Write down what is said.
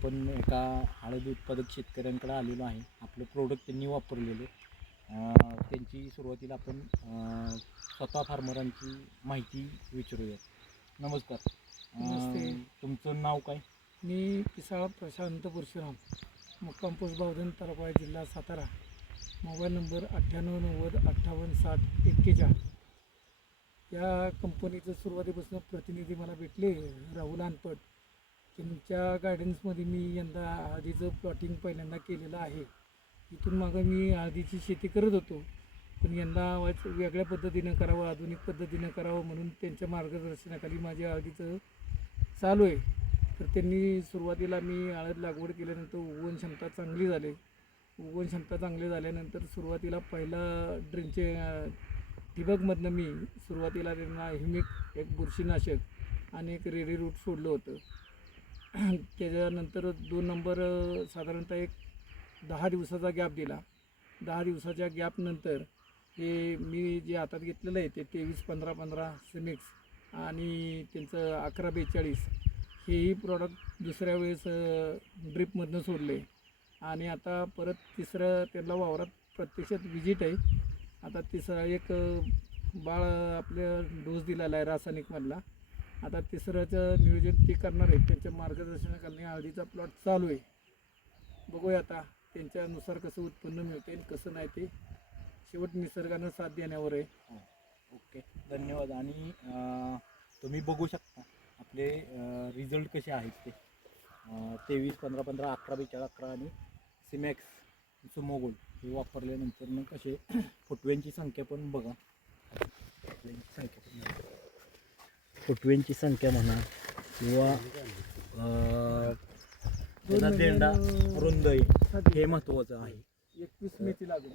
आपण एका हळद उत्पादक शेतकऱ्यांकडे आलेलो आहे. आपलं प्रोडक्ट त्यांनी वापरलेले त्यांची सुरुवातीला आपण स्वतः फार्मरांची माहिती विचारूया नमस्कार. नमस्ते. तुमचं नाव काय? मी पिसाळा प्रशांत परशुराम मुक्काम पोस्ट बावधन तालुका जिल्हा सातारा. मोबाईल नंबर अठ्ठ्याण्णव नव्वद अठ्ठावन्न साठ एक्केचाळ या कंपनीचं सुरुवातीपासून प्रतिनिधी मला भेटले राहुल अनपट तुमच्या गायडन्समध्ये मी यंदा हळदीचं प्लॉटिंग पहिल्यांदा केलेलं आहे. इथून मागं मी हळदीची शेती करत होतो. पण यंदा वाच- वेगळ्या पद्धतीनं करावं आधुनिक पद्धतीनं करावं म्हणून त्यांच्या मार्गदर्शनाखाली माझ्या हळदीचं चालू आहे. तर त्यांनी सुरुवातीला मी हळद लागवड केल्यानंतर उगवण क्षमता चांगली झाली. उगवण क्षमता चांगली झाल्यानंतर सुरुवातीला पहिला ड्रिंकचे ठिबकमधनं मी सुरुवातीला त्यांना हिमिक एक बुरशीनाशक आणि एक रेडी रूट सोडलं होतं. त्याच्यानंतर दोन नंबर साधारणतः एक दहा दिवसाचा गॅप दिला. दहा दिवसाच्या गॅपनंतर हे मी जे हातात घेतलेलं आहे ते तेवीस पंधरा पंधरा सिमिक्स आणि त्यांचं अकरा बेचाळीस हेही प्रॉडक्ट दुसऱ्या वेळेस ड्रिपमधनं सोडले. आणि आता परत तिसरं त्यांना वावरात प्रत्यक्षात विजिट आहे. आता तिसरा एक बाळ आपल्या डोस दिलेला आहे रासायनिकमधला. आता तिसऱ्याचं नियोजन ते करणार आहे. त्यांच्या मार्गदर्शनाखाली हळदीचा प्लॉट चालू आहे. बघूया आता त्यांच्यानुसार कसं उत्पन्न मिळते आणि कसं नाही ते. शेवट निसर्गानं साथ देण्यावर आहे. हो, ओके. धन्यवाद. आणि अं, तुम्ही बघू शकता आपले रिझल्ट कसे आहेत ते. तेवीस पंधरा पंधरा अकरा बेचाळ अकरा आणि सिमॅक्स सुमोगोल हे वापरल्यानंतर मग कसे फुटव्यांची संख्या पण बघा. फुटव्यांची संख्या पण बघा. फुटव्यांची संख्या म्हणा किंवा अं, त्याचा दोन देंडा महिन्यानं रुंद आहे सात हे महत्त्वाचं आहे. एकवीस मेची लागून